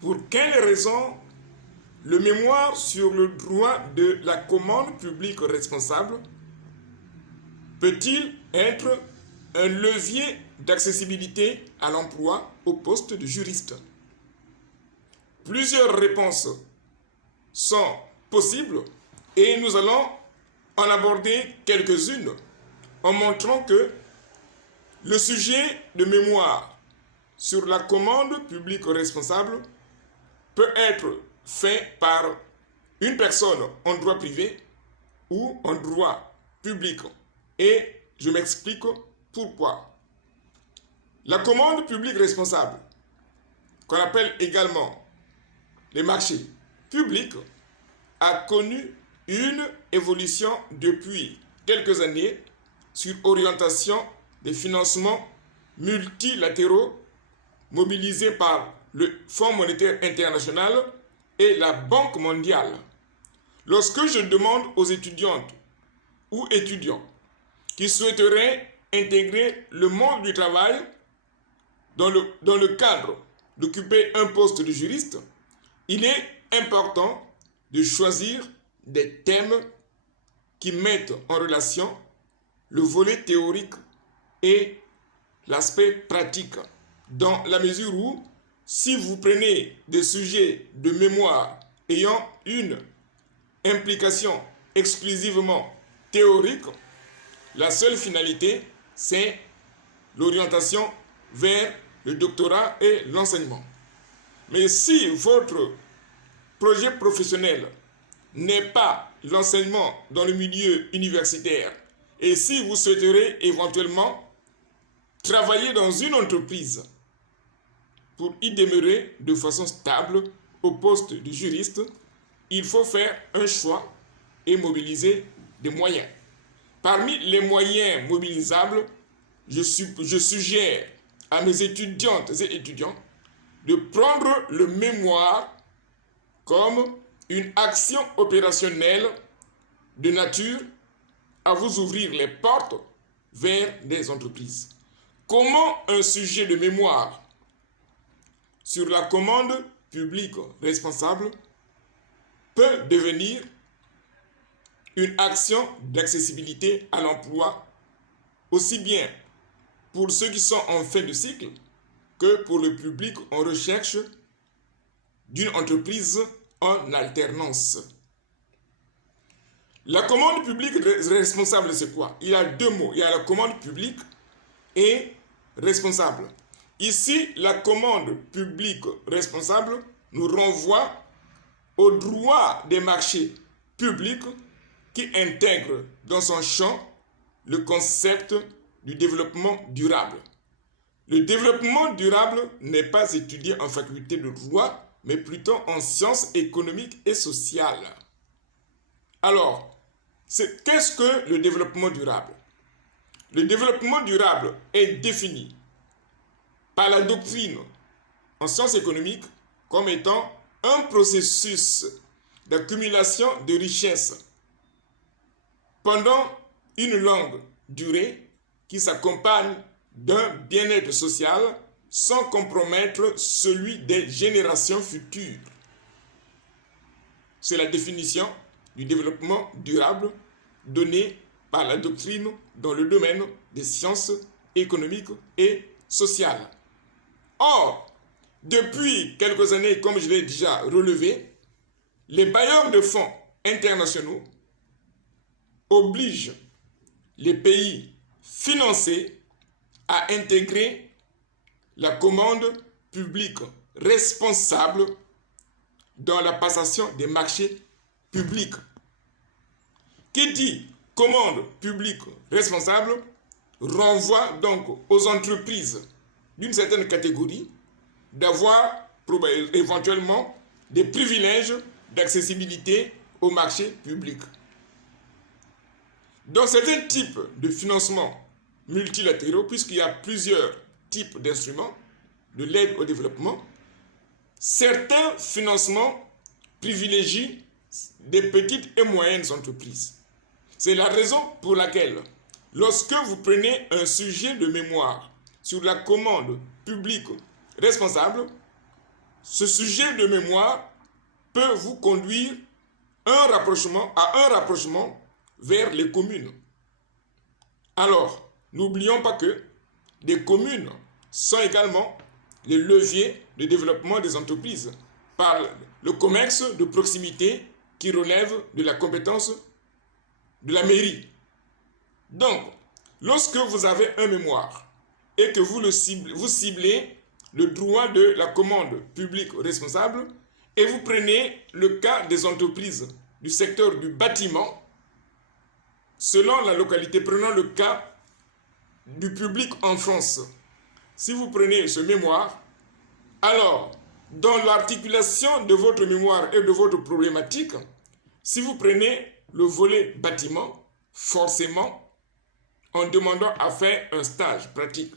Pour quelles raisons le mémoire sur le droit de la commande publique responsable peut-il être un levier d'accessibilité à l'emploi au poste de juriste? Plusieurs réponses sont possibles et nous allons en aborder quelques-unes en montrant que le sujet de mémoire sur la commande publique responsable peut être fait par une personne en droit privé ou en droit public. Et je m'explique pourquoi. La commande publique responsable, qu'on appelle également les marchés publics, a connu une évolution depuis quelques années sur orientation des financements multilatéraux mobilisés par le Fonds monétaire international et la Banque mondiale. Lorsque je demande aux étudiantes ou étudiants qui souhaiteraient intégrer le monde du travail dans le cadre d'occuper un poste de juriste, il est important de choisir des thèmes qui mettent en relation le volet théorique et l'aspect pratique, dans la mesure où, si vous prenez des sujets de mémoire ayant une implication exclusivement théorique, la seule finalité, c'est l'orientation vers le doctorat et l'enseignement. Mais si votre projet professionnel n'est pas l'enseignement dans le milieu universitaire, et si vous souhaiterez éventuellement travailler dans une entreprise pour y demeurer de façon stable au poste de juriste, il faut faire un choix et mobiliser des moyens. Parmi les moyens mobilisables, je suggère à mes étudiantes et étudiants de prendre le mémoire comme une action opérationnelle de nature à vous ouvrir les portes vers des entreprises. Comment un sujet de mémoire sur la commande publique responsable peut devenir une action d'accessibilité à l'emploi, aussi bien pour ceux qui sont en fin de cycle que pour le public en recherche d'une entreprise en alternance. La commande publique responsable, c'est quoi? Il y a deux mots. Il y a la commande publique et responsable. Ici, la commande publique responsable nous renvoie au droit des marchés publics qui intègre dans son champ le concept du développement durable. Le développement durable n'est pas étudié en faculté de droit, mais plutôt en sciences économiques et sociales. Alors, qu'est-ce que le développement durable? Le développement durable est défini par la doctrine en sciences économiques comme étant un processus d'accumulation de richesses pendant une longue durée qui s'accompagne d'un bien-être social sans compromettre celui des générations futures. C'est la définition du développement durable donnée par la doctrine dans le domaine des sciences économiques et sociales. Or, depuis quelques années, comme je l'ai déjà relevé, les bailleurs de fonds internationaux obligent les pays financés à intégrer la commande publique responsable dans la passation des marchés publics. Qui dit commande publique responsable renvoie donc aux entreprises d'une certaine catégorie d'avoir éventuellement des privilèges d'accessibilité aux marchés publics. Dans certains types de financement multilatéraux, puisqu'il y a plusieurs types d'instruments de l'aide au développement, certains financements privilégient des petites et moyennes entreprises. C'est la raison pour laquelle, lorsque vous prenez un sujet de mémoire sur la commande publique responsable, ce sujet de mémoire peut vous conduire à un rapprochement vers les communes. Alors, n'oublions pas que les communes sont également les leviers de développement des entreprises par le commerce de proximité qui relève de la compétence de la mairie. Donc, lorsque vous avez un mémoire et que vous ciblez le droit de la commande publique responsable et vous prenez le cas des entreprises du secteur du bâtiment, selon la localité, prenons le cas du public en France. Si vous prenez ce mémoire, alors, dans l'articulation de votre mémoire et de votre problématique, si vous prenez le volet bâtiment, forcément, en demandant à faire un stage pratique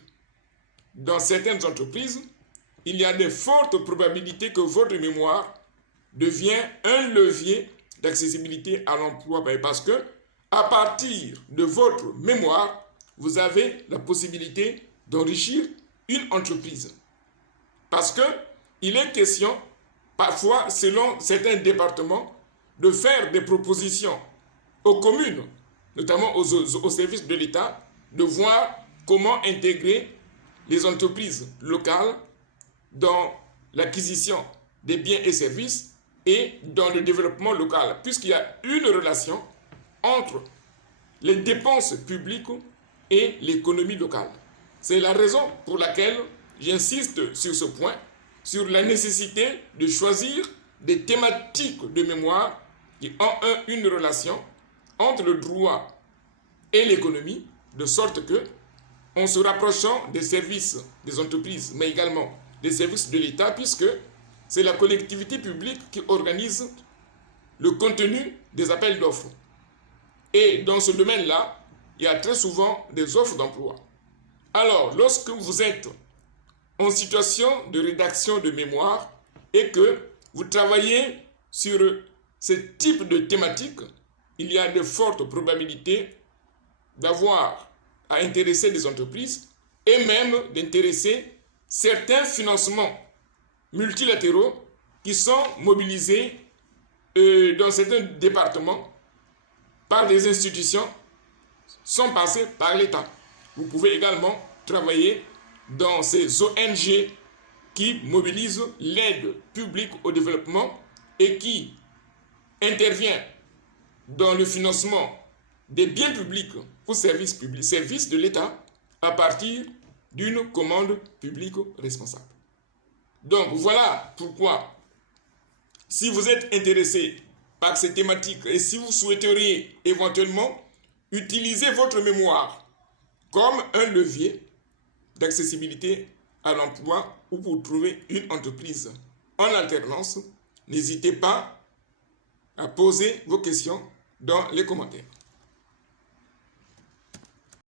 dans certaines entreprises, il y a de fortes probabilités que votre mémoire devienne un levier d'accessibilité à l'emploi parce que, à partir de votre mémoire, vous avez la possibilité d'enrichir une entreprise. Parce qu'il est question, parfois, selon certains départements, de faire des propositions aux communes, notamment aux services de l'État, de voir comment intégrer les entreprises locales dans l'acquisition des biens et services et dans le développement local, puisqu'il y a une relation entre les dépenses publiques et l'économie locale. C'est la raison pour laquelle j'insiste sur ce point, sur la nécessité de choisir des thématiques de mémoire qui ont une relation entre le droit et l'économie, de sorte que, en se rapprochant des services des entreprises, mais également des services de l'État, puisque c'est la collectivité publique qui organise le contenu des appels d'offres. Et dans ce domaine-là, il y a très souvent des offres d'emploi. Alors, lorsque vous êtes en situation de rédaction de mémoire et que vous travaillez sur ce type de thématique, il y a de fortes probabilités d'avoir à intéresser des entreprises et même d'intéresser certains financements multilatéraux qui sont mobilisés dans certains départements par des institutions sans passer par l'État. Vous pouvez également travailler dans ces ONG qui mobilisent l'aide publique au développement et qui intervient dans le financement des biens publics ou services publics, services de l'État à partir d'une commande publique responsable. Donc voilà pourquoi, si vous êtes intéressé par ces thématiques et si vous souhaiteriez éventuellement utiliser votre mémoire comme un levier d'accessibilité à l'emploi ou pour trouver une entreprise en alternance, n'hésitez pas à poser vos questions dans les commentaires.